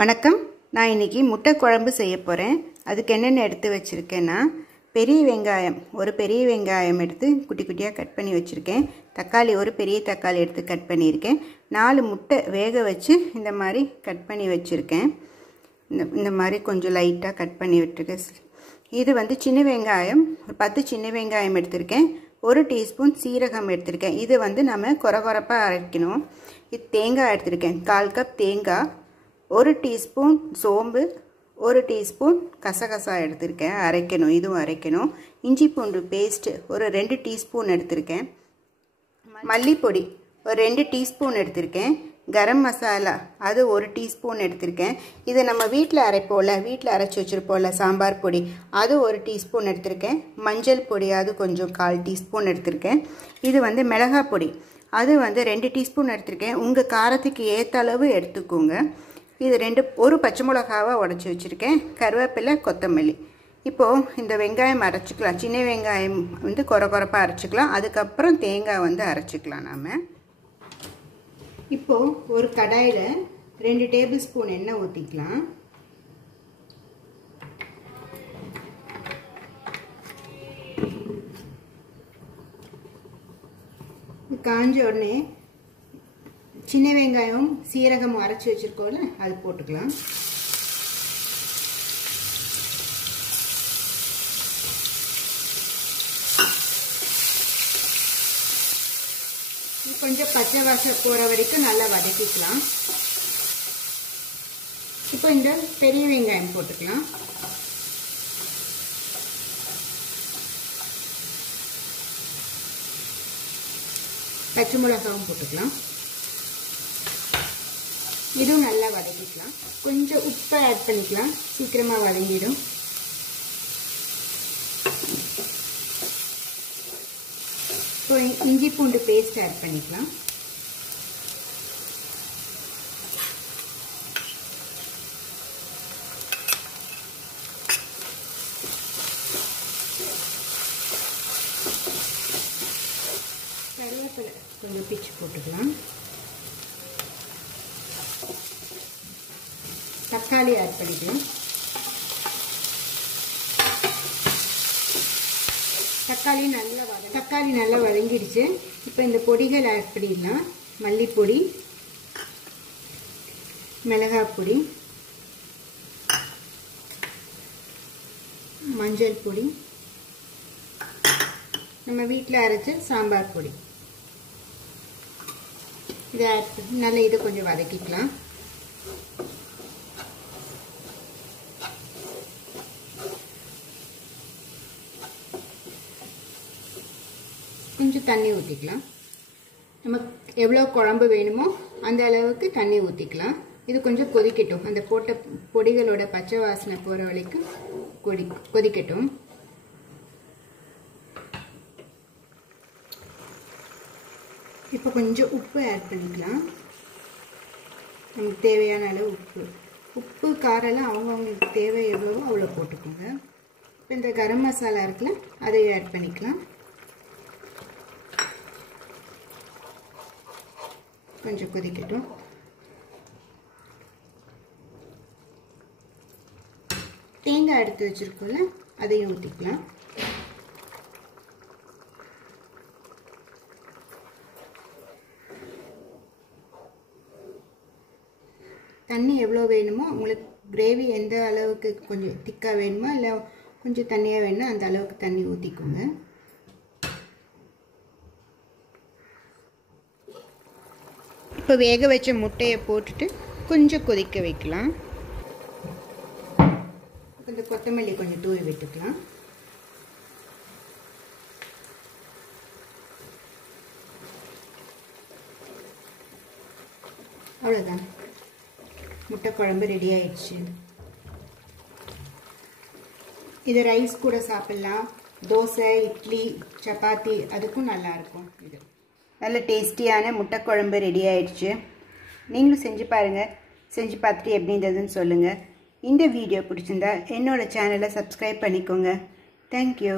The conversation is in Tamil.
வணக்கம். நான் இன்னைக்கு முட்டை குழம்பு செய்ய போகிறேன். அதுக்கு என்னென்ன எடுத்து வச்சுருக்கேன்னா, பெரிய வெங்காயம் ஒரு பெரிய வெங்காயம் எடுத்து குட்டி குட்டியாக கட் பண்ணி வச்சுருக்கேன். தக்காளி ஒரு பெரிய தக்காளி எடுத்து கட் பண்ணியிருக்கேன். 4 முட்டை வேக வச்சு இந்த மாதிரி கட் பண்ணி வச்சுருக்கேன். இந்த மாதிரி கொஞ்சம் லைட்டாக கட் பண்ணி விட்டுருக்கேன். இது சின்ன வெங்காயம் ஒரு 10 சின்ன வெங்காயம் எடுத்திருக்கேன். 1 டீஸ்பூன் சீரகம் எடுத்திருக்கேன். இது நம்ம கொரகொரப்பாக அரைக்கணும். இது தேங்காய் எடுத்திருக்கேன். 1/4 கப் தேங்காய், 1 டீஸ்பூன் சோம்பு, 1 டீஸ்பூன் கசகசா எடுத்திருக்கேன். அரைக்கணும், இதுவும் அரைக்கணும். இஞ்சி பூண்டு பேஸ்ட் ஒரு 2 டீஸ்பூன் எடுத்திருக்கேன். மல்லிப்பொடி ஒரு 2 டீஸ்பூன் எடுத்திருக்கேன். கரம் மசாலா அது 1 டீஸ்பூன் எடுத்திருக்கேன். இது நம்ம வீட்டில் அரைச்சி வச்சுருப்போம்ல சாம்பார் பொடி, அது 1 டீஸ்பூன் எடுத்திருக்கேன். மஞ்சள் பொடி அது கொஞ்சம் 1/4 டீஸ்பூன் எடுத்திருக்கேன். இது மிளகாய் பொடி அது 2 டீஸ்பூன் எடுத்திருக்கேன். உங்கள் காரத்துக்கு ஏற்ற அளவு எடுத்துக்கோங்க. இது ஒரு பச்சை மிளகாவை உடச்சி வச்சுருக்கேன். கருவேப்பிலை, கொத்தமல்லி. இப்போது இந்த வெங்காயம் அரைச்சிக்கலாம். சின்ன வெங்காயம் கொரகொரப்பாக அரைச்சிக்கலாம். அதுக்கப்புறம் தேங்காய் அரைச்சிக்கலாம். நாம் இப்போது ஒரு கடாயில் 2 டேபிள் ஸ்பூன் எண்ணெய் ஊற்றிக்கலாம். காஞ்ச உடனே சின்ன வெங்காயம் சீரகம் அரைச்சி வச்சிருக்கோம்ல அது போட்டுக்கலாம். கொஞ்சம் பச்சை வாசம் போற வரைக்கும் நல்லா வதக்கிக்கலாம். இப்போ இந்த பெரிய வெங்காயம் போட்டுக்கலாம். பச்சை மிளகாவும் போட்டுக்கலாம். இதுவும் நல்லா வதக்கிக்கலாம். கொஞ்சம் உப்பை ஆட் பண்ணிக்கலாம், சீக்கிரமாக வதங்கிடும். இப்போ இஞ்சி பூண்டு பேஸ்ட் ஆட் பண்ணிக்கலாம். கருவேப்பிலை கொஞ்சம் பிச்சு போட்டுக்கலாம். தக்காளி ஆட் பண்ணிக்கலாம். தக்காளி நல்லா வதங்கிடுச்சு. இப்போ இந்த பொடிகள் ஆட் பண்ணிடலாம். மல்லிப்பொடி, மிளகாய் பொடி, மஞ்சள் பொடி, நம்ம வீட்டில் அரைச்ச சாம்பார் பொடி இதை ஆட் பண்ணி நல்லா இதை கொஞ்சம் வதக்கிக்கலாம். கொஞ்சம் தண்ணி ஊற்றிக்கலாம். நமக்கு எவ்வளோ குழம்பு வேணுமோ அந்த அளவுக்கு தண்ணி ஊற்றிக்கலாம். இது கொஞ்சம் கொதிக்கட்டும். அந்த போட்ட பொடிகளோட பச்சை வாசனை போகிற வரைக்கும் கொதிக்கட்டும். இப்போ கொஞ்சம் உப்பு ஆட் பண்ணிக்கலாம். நமக்கு தேவையான அளவு உப்பு காரெல்லாம் அவங்கவுங்களுக்கு தேவை எவ்வளவோ அவ்வளோ போட்டுக்கோங்க. இப்போ இந்த கரம் மசாலா இருக்குல்ல அதையும் ஆட் பண்ணிக்கலாம். கொஞ்சம் கொதிக்கட்டும். தேங்காய் எடுத்து வச்சிருக்கோம்ல அதையும் ஊற்றிக்கலாம். தண்ணி எவ்வளோ வேணுமோ உங்களுக்கு, கிரேவி எந்த அளவுக்கு கொஞ்சம் திக்காக வேணுமோ இல்லை கொஞ்சம் தண்ணியாக வேணுமோ அந்த அளவுக்கு தண்ணி ஊற்றிக்கோங்க. இப்போ வேக வச்ச முட்டையை போட்டுட்டு கொஞ்சம் கொதிக்க வைக்கலாம். இந்த கொத்தமல்லி கொஞ்சம் தூவி விட்டுக்கலாம். அவ்வளோதான், முட்டை குழம்பு ரெடி ஆயிடுச்சு. இது ரைஸ் கூட சாப்பிட்லாம். தோசை, இட்லி, சப்பாத்தி அதுக்கும் நல்லாயிருக்கும். இது நல்ல டேஸ்டியான முட்டை குழம்பு ரெடி ஆயிடுச்சு. நீங்களும் செஞ்சு பாருங்கள். செஞ்சு பார்த்துட்டு எப்படி இருந்ததுன்னு சொல்லுங்கள். இந்த வீடியோ பிடிச்சிருந்தா என்னோடய சேனலை சப்ஸ்கிரைப் பண்ணிக்கோங்க. தேங்க்யூ.